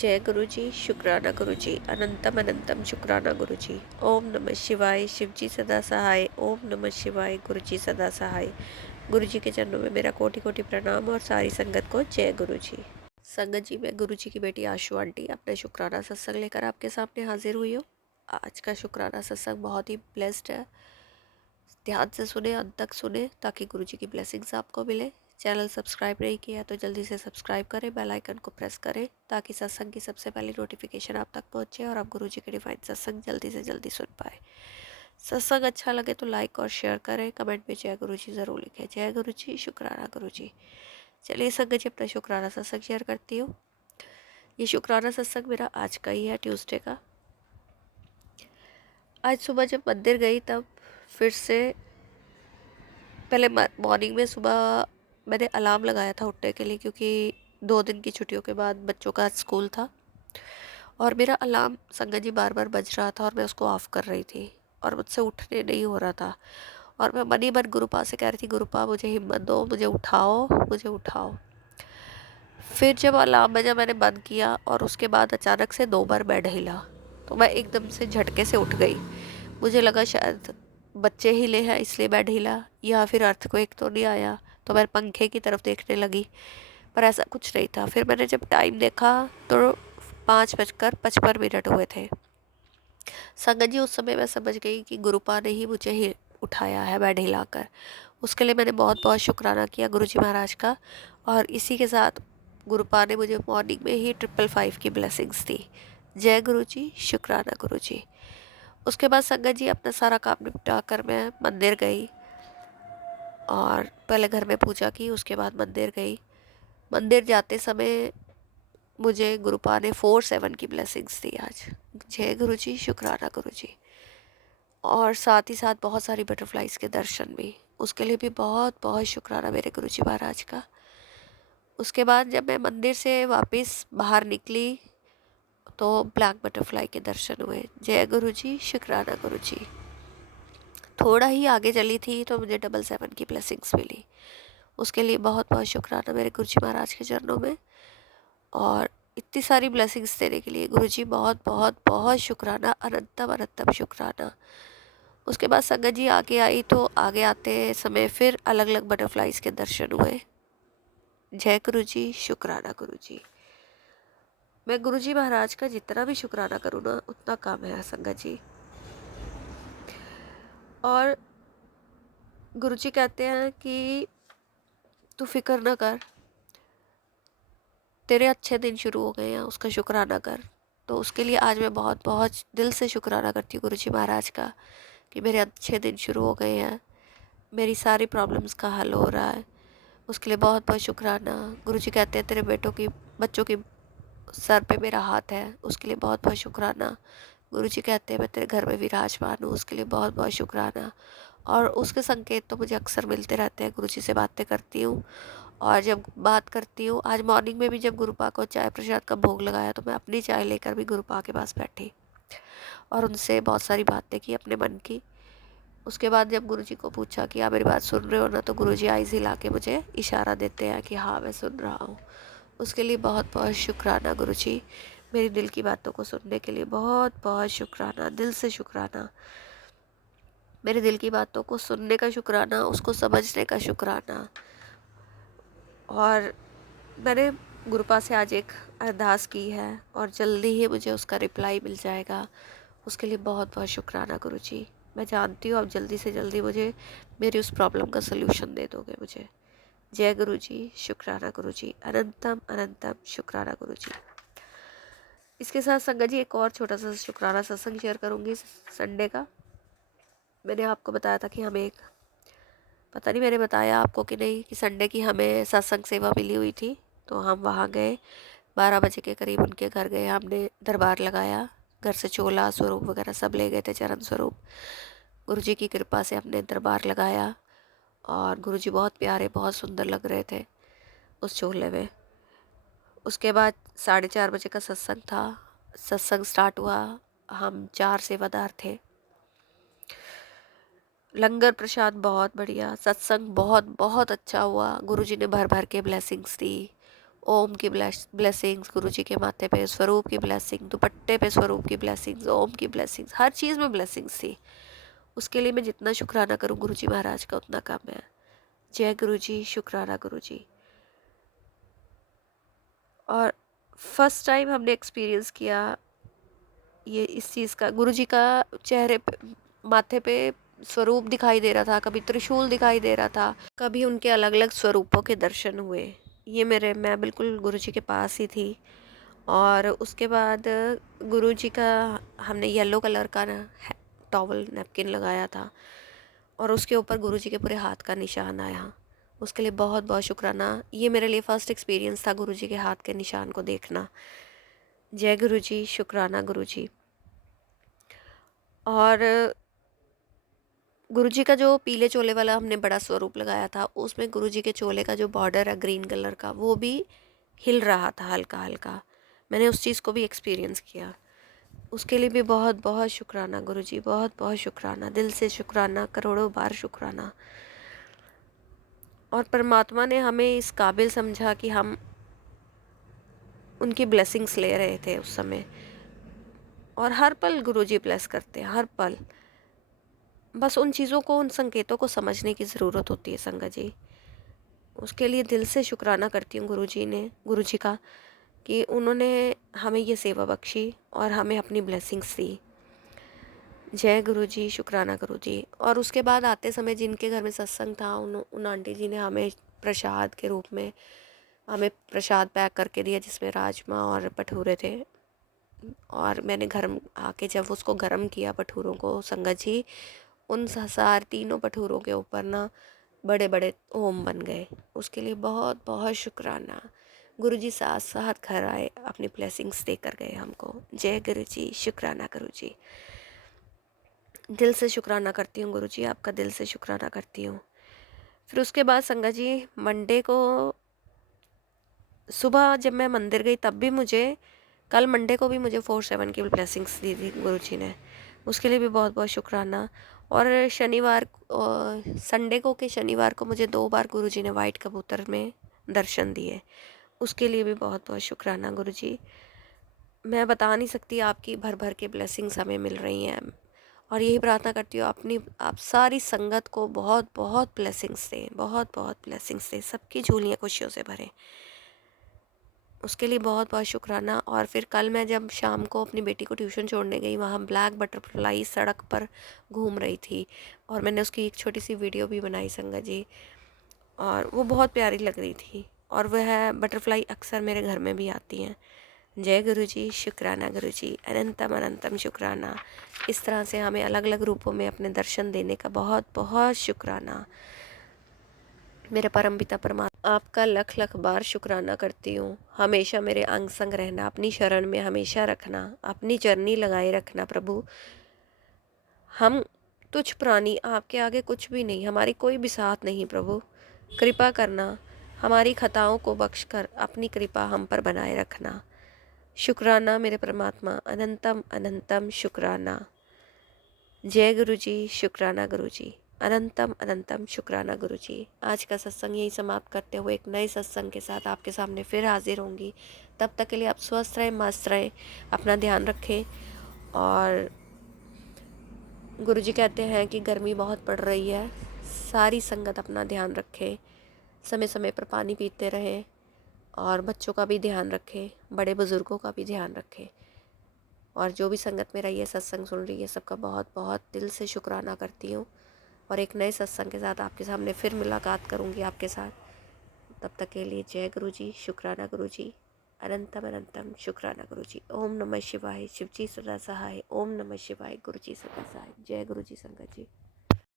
जय गुरु जी, शुक्राना गुरु जी, अनंतम अनंतम शुक्राना गुरु जी। ओम नमः शिवाय, शिव जी सदा सहाय। ओम नमः शिवाय, गुरु जी सदा सहाय। गुरु जी के चरणों में मेरा कोटि कोटि प्रणाम और सारी संगत को जय गुरु जी। संगत जी, मैं गुरु जी की बेटी आशु आंटी अपने शुक्राना सत्संग लेकर आपके सामने हाजिर हुई हूँ। आज का शुक्राना सत्संग बहुत ही ब्लेस्ड है। ध्यान से सुने, अंत तक सुने ताकि गुरु जी की ब्लेसिंग्स आपको मिले। चैनल सब्सक्राइब नहीं किया तो जल्दी से सब्सक्राइब करें, बेल आइकन को प्रेस करें ताकि सत्संग की सबसे पहली नोटिफिकेशन आप तक पहुंचे और आप गुरु जी के डिवाइन सत्संग जल्दी से जल्दी सुन पाए। सत्संग अच्छा लगे तो लाइक और शेयर करें, कमेंट में जय गुरु जी ज़रूर लिखें। जय गुरु जी, शुक्राना गुरु जी। चलिए संगत जी, अपना शुक्राना सत्संग शेयर करती हूँ। ये शुक्राना सत्संग मेरा आज का ही है, ट्यूसडे का। आज सुबह जब मंदिर गई तब फिर से पहले मॉर्निंग में सुबह मैंने अलार्म लगाया था उठने के लिए, क्योंकि 2 दिन की छुट्टियों के बाद बच्चों का स्कूल था और मेरा अलार्म संगत जी बार बार बज रहा था और मैं उसको ऑफ़ कर रही थी और मुझसे उठने नहीं हो रहा था। और मैं मन ही मन गुरुपा से कह रही थी, गुरुपा मुझे हिम्मत दो, मुझे उठाओ, मुझे उठाओ। फिर जब अलार्म बजा मैंने बंद किया और उसके बाद अचानक से 2 बार बेड हिला तो मैं एकदम से झटके से उठ गई। मुझे लगा शायद बच्चे हिले हैं इसलिए बेड हिला, या फिर अर्थक्वेक तो नहीं आया, तो मैं पंखे की तरफ देखने लगी, पर ऐसा कुछ नहीं था। फिर मैंने जब टाइम देखा तो 5:55 हुए थे। संगत जी, उस समय मैं समझ गई कि गुरुपा ने ही मुझे ही उठाया है बेड हिलाकर। उसके लिए मैंने बहुत बहुत शुक्राना किया गुरु जी महाराज का। और इसी के साथ गुरुपा ने मुझे मॉर्निंग में ही 555 की ब्लेसिंग्स दी। जय गुरु जी, शुक्राना गुरु जी। उसके बाद संगत जी, अपना सारा काम निपटा कर मैं मंदिर गई और पहले घर में पूजा की, उसके बाद मंदिर गई। मंदिर जाते समय मुझे गुरुपा ने 4-7 की ब्लेसिंग्स दी आज। जय गुरु जी, शुक्राना गुरु जी। और साथ ही साथ बहुत सारी बटरफ्लाइज के दर्शन भी, उसके लिए भी बहुत बहुत शुक्राना मेरे गुरु जी महाराज का। उसके बाद जब मैं मंदिर से वापस बाहर निकली तो ब्लैक बटरफ्लाई के दर्शन हुए। जय गुरु जी, शुक्राना गुरु जी। थोड़ा ही आगे चली थी तो मुझे 777 की ब्लेसिंग्स मिली। उसके लिए बहुत बहुत शुक्राना मेरे गुरु जी महाराज के चरणों में। और इतनी सारी ब्लेसिंग्स देने के लिए गुरु जी बहुत बहुत बहुत शुक्राना, अनंतम अनंतम शुक्राना। उसके बाद संगत जी आगे आई तो आगे आते समय फिर अलग अलग बटरफ्लाइज के दर्शन हुए। जय गुरु जी, शुक्राना गुरु जी। मैं गुरु जी महाराज का जितना भी शुक्राना करूँ ना उतना कम है संगत जी। और गुरु जी कहते हैं कि तू फिक्र ना कर, तेरे अच्छे दिन शुरू हो गए हैं, उसका शुक्राना कर। तो उसके लिए आज मैं बहुत बहुत दिल से शुक्राना करती हूँ गुरु जी महाराज का कि मेरे अच्छे दिन शुरू हो गए हैं, मेरी सारी प्रॉब्लम्स का हल हो रहा है। उसके लिए बहुत बहुत शुक्राना। गुरु जी कहते हैं तेरे बच्चों की सर पे मेरा हाथ है, उसके लिए बहुत बहुत शुक्राना। गुरु जी कहते हैं मैं तेरे घर में विराजमान हूँ, उसके लिए बहुत बहुत शुक्राना। और उसके संकेत तो मुझे अक्सर मिलते रहते हैं। गुरु जी से बातें करती हूँ और जब बात करती हूँ, आज मॉर्निंग में भी जब गुरुपा को चाय प्रसाद का भोग लगाया तो मैं अपनी चाय लेकर भी गुरुपा के पास बैठी और उनसे बहुत सारी बातें की अपने मन की। उसके बाद जब गुरु जी को पूछा कि आप मेरी बात सुन रहे हो ना, तो गुरु जी आइज़ हिला के मुझे इशारा देते हैं कि हाँ मैं सुन रहा हूँ। उसके लिए बहुत बहुत शुक्राना गुरु जी। मेरी दिल की बातों को सुनने के लिए बहुत बहुत शुक्राना, दिल से शुक्राना। मेरे दिल की बातों को सुनने का शुक्राना, उसको समझने का शुक्राना। और मैंने गुरुपा से आज एक अरदास की है और जल्दी ही मुझे उसका रिप्लाई मिल जाएगा। उसके लिए बहुत बहुत शुक्राना गुरु जी। मैं जानती हूँ आप जल्दी से जल्दी मुझे मेरी उस प्रॉब्लम का सलूशन दे दोगे मुझे। जय गुरु जी, शुक्राना गुरु जी, अनंतम अनंतम शुक्राना गुरु जी। इसके साथ संगत जी एक और छोटा सा शुक्राना सत्संग शेयर करूँगी संडे का। मैंने आपको बताया था कि हमें पता नहीं मैंने बताया आपको कि नहीं, कि संडे की हमें सत्संग सेवा मिली हुई थी। तो हम वहाँ गए, 12 बजे के करीब उनके घर गए, हमने दरबार लगाया। घर से चोला स्वरूप वगैरह सब ले गए थे, चरण स्वरूप। गुरु जी की कृपा से हमने दरबार लगाया और गुरु जी बहुत प्यारे, बहुत सुंदर लग रहे थे उस चोले में। उसके बाद 4:30 बजे का सत्संग था। सत्संग स्टार्ट हुआ, हम 4 सेवादार थे। लंगर प्रसाद बहुत बढ़िया, सत्संग बहुत बहुत अच्छा हुआ। गुरुजी ने भर भर के ब्लेसिंग्स दी। ओम की ब्लेसिंग्स, गुरु जी के माथे पे स्वरूप की ब्लेसिंग, दुपट्टे पे स्वरूप की ब्लेसिंग्स, ओम की ब्लेसिंग्स, हर चीज़ में ब्लेसिंग्स थी। उसके लिए मैं जितना शुक्राना करूँ गुरु जी महाराज का उतना कम है। जय गुरु जी, शुक्राना गुरु जी। और फर्स्ट टाइम हमने एक्सपीरियंस किया ये इस चीज़ का, गुरु जी का चेहरे पे, माथे पे स्वरूप दिखाई दे रहा था, कभी त्रिशूल दिखाई दे रहा था, कभी उनके अलग अलग स्वरूपों के दर्शन हुए। ये मैं बिल्कुल गुरु जी के पास ही थी। और उसके बाद गुरु जी का हमने येलो कलर का टॉवल नैपकिन लगाया था और उसके ऊपर गुरु जी के पूरे हाथ का निशान आया। उसके लिए बहुत बहुत शुक्राना। ये मेरे लिए फ़र्स्ट एक्सपीरियंस था गुरु जी के हाथ के निशान को देखना। जय गुरु जी, शुक्राना गुरु जी। और गुरु जी का जो पीले चोले वाला हमने बड़ा स्वरूप लगाया था, उसमें गुरु जी के चोले का जो बॉर्डर है ग्रीन कलर का, वो भी हिल रहा था हल्का हल्का। मैंने उस चीज़ को भी एक्सपीरियंस किया। उसके लिए भी बहुत बहुत शुक्राना गुरु जी, बहुत बहुत शुक्राना, दिल से शुक्राना, करोड़ों बार शुक्राना। और परमात्मा ने हमें इस काबिल समझा कि हम उनकी ब्लेसिंग्स ले रहे थे उस समय। और हर पल गुरु जी ब्लेस करते हैं, हर पल। बस उन चीज़ों को, उन संकेतों को समझने की ज़रूरत होती है संगत जी। उसके लिए दिल से शुक्राना करती हूँ गुरु जी का, कि उन्होंने हमें ये सेवा बख्शी और हमें अपनी ब्लेसिंग्स दी। जय गुरु जी, शुक्राना गुरु जी। और उसके बाद आते समय जिनके घर में सत्संग था, उन आंटी जी ने हमें प्रसाद के रूप में हमें प्रसाद पैक करके दिया, जिसमें राजमा और भटूरे थे। और मैंने घर आके जब उसको गर्म किया भटूरों को संगत जी, उन सार तीनों भटूरों के ऊपर ना बड़े बड़े ओम बन गए। उसके लिए बहुत बहुत शुक्राना। गुरु जी साथ साथ घर आए, अपनी ब्लेसिंग्स देकर गए हमको। जय गुरु जी, शुक्राना गुरु जी। दिल से शुक्राना करती हूँ गुरु जी, आपका दिल से शुक्राना करती हूँ। फिर उसके बाद संगत जी, मंडे को सुबह जब मैं मंदिर गई तब भी कल मंडे को भी मुझे 4/7 की ब्लेसिंग्स दी थी गुरु जी ने। उसके लिए भी बहुत बहुत शुक्राना। और संडे को के शनिवार को मुझे 2 बार गुरु जी ने वाइट कबूतर में दर्शन दिए। उसके लिए भी बहुत बहुत शुक्राना गुरु जी। मैं बता नहीं सकती, आपकी भर भर के ब्लेसिंग्स हमें मिल रही हैं। और यही प्रार्थना करती हूँ आप सारी संगत को बहुत बहुत ब्लेसिंग्स दें, बहुत बहुत ब्लेसिंग्स दें, सबकी झोलियाँ खुशियों से भरें। उसके लिए बहुत बहुत शुक्राना। और फिर कल मैं जब शाम को अपनी बेटी को ट्यूशन छोड़ने गई, वहाँ ब्लैक बटरफ्लाई सड़क पर घूम रही थी और मैंने उसकी एक छोटी सी वीडियो भी बनाई संगत जी, और वो बहुत प्यारी लग रही थी। और वह बटरफ्लाई अक्सर मेरे घर में भी आती हैं। जय गुरु जी, शुक्राना गुरु जी, अनंतम अनंतम शुक्राना। इस तरह से हमें अलग अलग रूपों में अपने दर्शन देने का बहुत बहुत शुक्राना। मेरे परम पिता परमात्मा, आपका लख लख बार शुक्राना करती हूँ। हमेशा मेरे अंग संग रहना, अपनी शरण में हमेशा रखना, अपनी चरनी लगाए रखना प्रभु। हम तुच्छ प्राणी, आपके आगे कुछ भी नहीं, हमारी कोई भी साथ नहीं प्रभु। कृपा करना, हमारी खताओं को बख्श कर अपनी कृपा हम पर बनाए रखना। शुक्राना मेरे परमात्मा, अनंतम अनंतम शुक्राना। जय गुरु जी, शुक्राना गुरु जी, अनंतम अनंतम शुक्राना गुरु जी। आज का सत्संग यही समाप्त करते हुए एक नए सत्संग के साथ आपके सामने फिर हाजिर होंगी। तब तक के लिए आप स्वस्थ रहें, मस्त रहें, अपना ध्यान रखें। और गुरु जी कहते हैं कि गर्मी बहुत पड़ रही है, सारी संगत अपना ध्यान रखें, समय समय पर पानी पीते रहें और बच्चों का भी ध्यान रखें, बड़े बुज़ुर्गों का भी ध्यान रखें। और जो भी संगत मेरा ये सत्संग सुन रही है, सबका बहुत बहुत दिल से शुक्राना करती हूँ। और एक नए सत्संग के साथ आपके सामने फिर मुलाकात करूँगी आपके साथ। तब तक के लिए जय गुरु जी, शुक्राना गुरु जी, अनंतम अनंतम शुक्राना गुरु जी। ओम नमः शिवाय, शिव जी सदा सहाय। ओम नमः शिवाय, गुरु जी सदा सहाय। जय गुरु जी संगत जी।